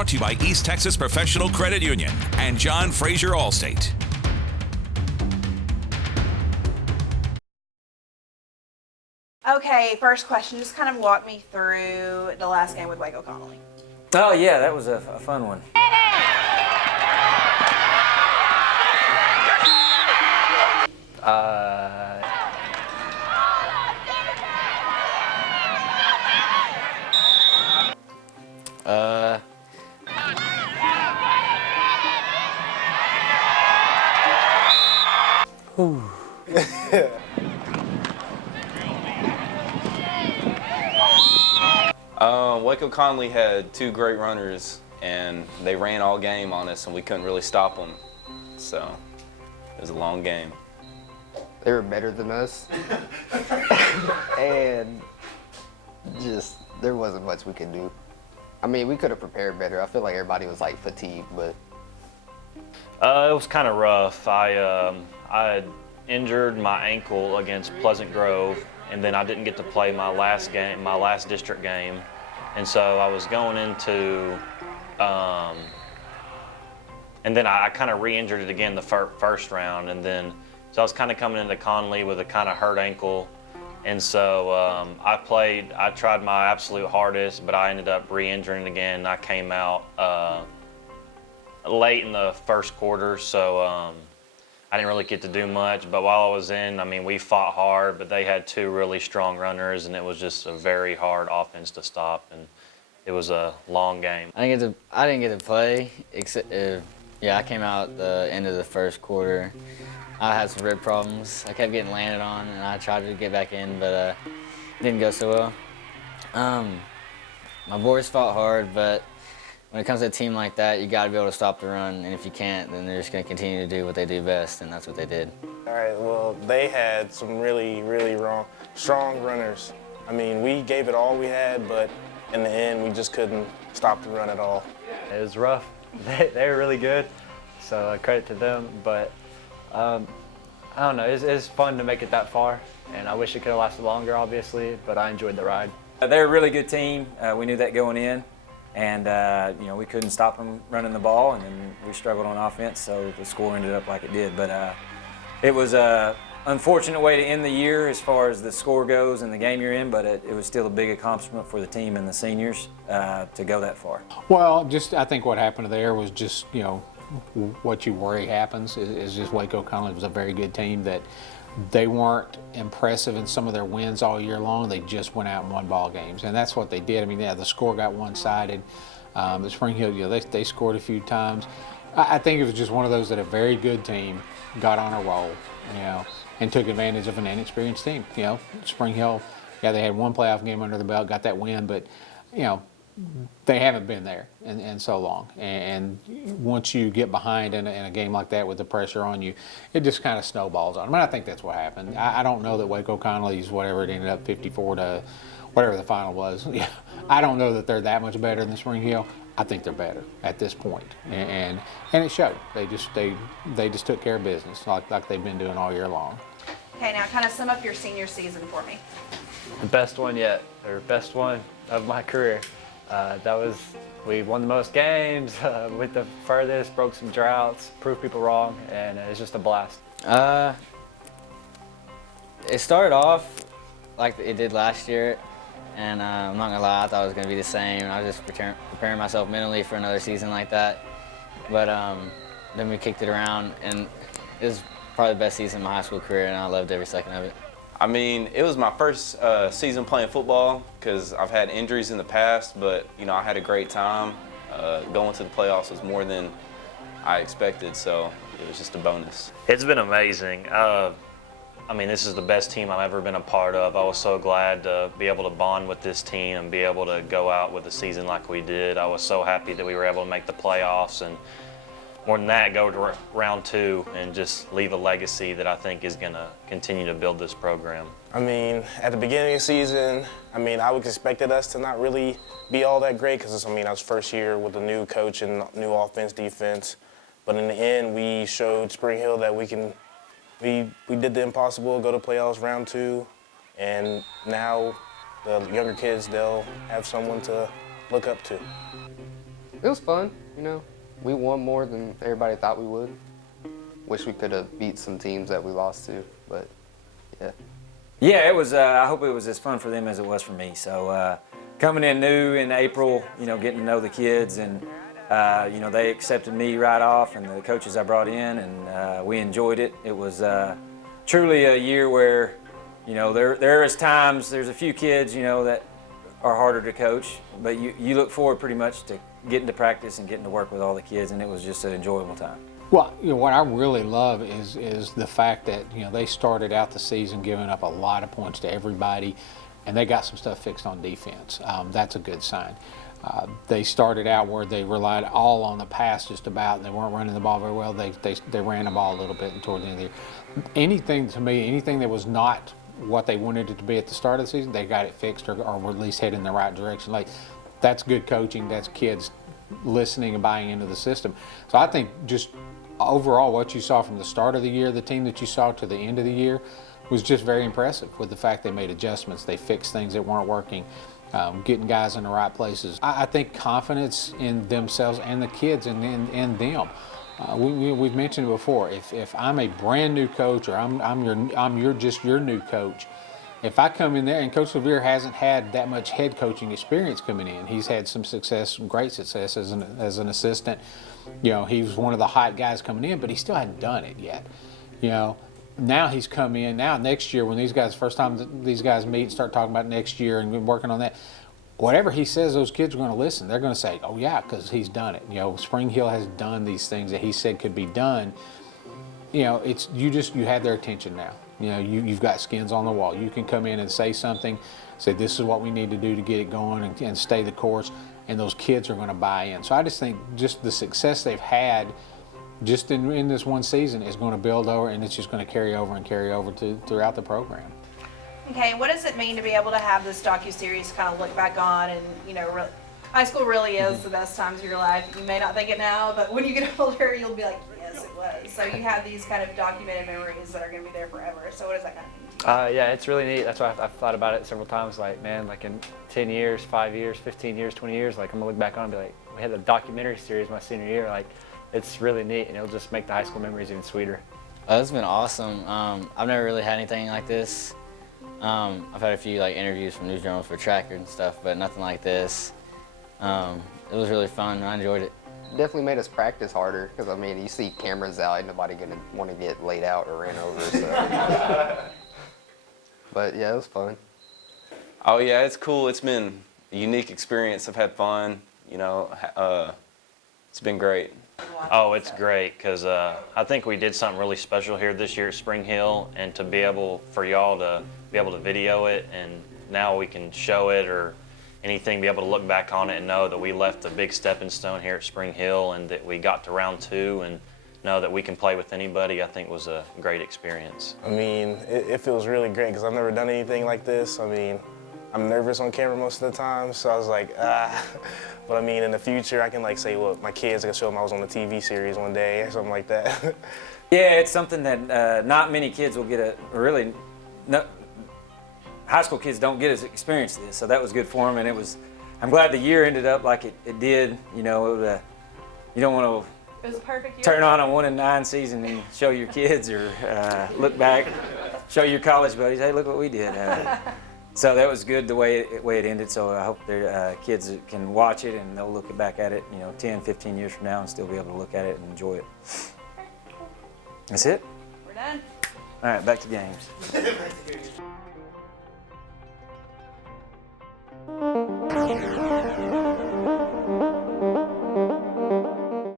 brought to you by East Texas Professional Credit Union and John Fraser Allstate. Okay, first question. Just kind of walk me through the last game with Waco Connolly. Oh, yeah, that was a fun one. Waco Conley had two great runners, and they ran all game on us, and we couldn't really stop them. So it was a long game. They were better than us, and just there wasn't much we could do. I mean, we could have prepared better. I feel like everybody was like fatigued, but it was kind of rough. I had injured my ankle against Pleasant Grove, and then I didn't get to play my last game, my last district game, and so I was going into, and then I kind of re-injured it again the first round, and then so I was kind of coming into Conley with a kind of hurt ankle, and so I tried my absolute hardest, but I ended up re-injuring it again. I came out late in the first quarter, so I didn't really get to do much, but while I was in, I mean, we fought hard, but they had two really strong runners, and it was just a very hard offense to stop, and it was a long game. I didn't get to play, except, I came out the end of the first quarter. I had some rib problems. I kept getting landed on, and I tried to get back in, but it didn't go so well. My boys fought hard, but when it comes to a team like that, you got to be able to stop the run, and if you can't, then they're just going to continue to do what they do best, and that's what they did. All right, well, they had some really, really strong runners. I mean, we gave it all we had, but in the end, we just couldn't stop the run at all. It was rough. They were really good, so credit to them, but I don't know, it's fun to make it that far, and I wish it could have lasted longer, obviously, but I enjoyed the ride. They're a really good team. We knew that going in. And, we couldn't stop them running the ball, and then we struggled on offense, so the score ended up like it did. But it was an unfortunate way to end the year as far as the score goes and the game you're in, but it was still a big accomplishment for the team and the seniors to go that far. Well, I think what happened there was just, what you worry happens is just Waco Conley was a very good team that they weren't impressive in some of their wins all year long. They just went out and won ball games, and that's what they did. I mean, the score got one-sided. The Spring Hill, they scored a few times. I think it was just one of those that a very good team got on a roll, and took advantage of an inexperienced team. Spring Hill, they had one playoff game under the belt, got that win, but they haven't been there in so long, and once you get behind in a game like that with the pressure on you, it just kind of snowballs on them. And I think that's what happened. I don't know that Waco Conley's whatever it ended up 54 to whatever the final was. I don't know that they're that much better than Spring Hill. I think they're better at this point, and it showed. They just took care of business like they've been doing all year long. Okay, now kind of sum up your senior season for me. The best one yet, or best one of my career. We won the most games, went the furthest, broke some droughts, proved people wrong, and it's just a blast. It started off like it did last year, and I'm not gonna lie, I thought it was gonna be the same. I was just preparing myself mentally for another season like that. But then we kicked it around, and it was probably the best season of my high school career, and I loved every second of it. I mean, it was my first season playing football because I've had injuries in the past, but, I had a great time. Going to the playoffs was more than I expected, so it was just a bonus. It's been amazing. This is the best team I've ever been a part of. I was so glad to be able to bond with this team and be able to go out with the season like we did. I was so happy that we were able to make the playoffs, and more than that, go to round 2 and just leave a legacy that I think is going to continue to build this program. I mean, at the beginning of the season, I would expected us to not really be all that great because, I was first year with a new coach and new offense, defense. But in the end, we showed Spring Hill that we did the impossible, go to playoffs round 2, and now the younger kids, they'll have someone to look up to. It was fun, you know. We won more than everybody thought we would. Wish we could have beat some teams that we lost to, but yeah. Yeah, it was. I hope it was as fun for them as it was for me. So coming in new in April, you know, getting to know the kids, and you know, they accepted me right off, and the coaches I brought in, and we enjoyed it. It was truly a year where, you know, there is times, there's a few kids, you know, that are harder to coach, but you look forward pretty much to getting to practice and getting to work with all the kids, and it was just an enjoyable time. Well, you know, what I really love is the fact that, you know, they started out the season giving up a lot of points to everybody, and they got some stuff fixed on defense. That's a good sign. They started out where they relied all on the pass just about, and they weren't running the ball very well. They ran the ball a little bit toward the end of the year. Anything that was not what they wanted it to be at the start of the season, they got it fixed or were at least heading in the right direction. Like, that's good coaching. That's kids listening and buying into the system. So I think just overall what you saw from the start of the year, the team that you saw to the end of the year, was just very impressive with the fact they made adjustments. They fixed things that weren't working, getting guys in the right places. I think confidence in themselves and the kids and in them. We've mentioned it before. If I'm a brand new coach, or I'm your new coach, if I come in there, and Coach Levere hasn't had that much head coaching experience coming in. He's had some success, some great success as an assistant. You know, he was one of the hot guys coming in, but he still hadn't done it yet. You know, now he's come in. Now next year, when first time these guys meet and start talking about next year and been working on that, whatever he says, those kids are going to listen. They're going to say, oh yeah, because he's done it. You know, Spring Hill has done these things that he said could be done. You know, you have their attention now. You know, you've got skins on the wall. You can come in and say something, say this is what we need to do to get it going and stay the course, and those kids are going to buy in. So I just think just the success they've had just in this one season is going to build over, and it's just going to carry over throughout the program. Okay, what does it mean to be able to have this docuseries to kind of look back on, and, you know, high school really is the best times of your life. You may not think it now, but when you get older, you'll be like, yes, it was. So you have these kind of documented memories that are going to be there forever. So what does that kind of mean to you? Yeah, it's really neat. That's why I've thought about it several times. Like, man, like in 10 years, 5 years, 15 years, 20 years, like I'm gonna look back on and be like, we had a documentary series my senior year. Like, it's really neat, and it'll just make the high school memories even sweeter. It's been awesome. I've never really had anything like this. I've had a few like interviews from news journals for Tracker and stuff, but nothing like this. It was really fun. I enjoyed it. Definitely made us practice harder, because I mean, you see cameras out, ain't nobody gonna want to get laid out or ran over. So. But yeah, it was fun. Oh yeah, it's cool. It's been a unique experience. I've had fun. You know, it's been great. Oh, it's great, because I think we did something really special here this year at Spring Hill, and to be able for y'all to be able to video it, and now we can show it or anything, be able to look back on it and know that we left a big stepping stone here at Spring Hill, and that we got to round 2 and know that we can play with anybody, I think was a great experience. I mean, it feels really great because I've never done anything like this. I mean, I'm nervous on camera most of the time, so I was like, But I mean, in the future, I can like say, look, my kids, I can show them I was on the TV series one day or something like that. Yeah, it's something that not many kids will get high school kids don't get as experience this, so that was good for them, and I'm glad the year ended up like it did. You know, you don't want It was a perfect year. to turn on a 1-9 season and show your kids, or look back, show your college buddies, hey, look what we did. So that was good the way it ended, so I hope their kids can watch it and they'll look back at it, you know, 10, 15 years from now and still be able to look at it and enjoy it. That's it? We're done. All right, back to games.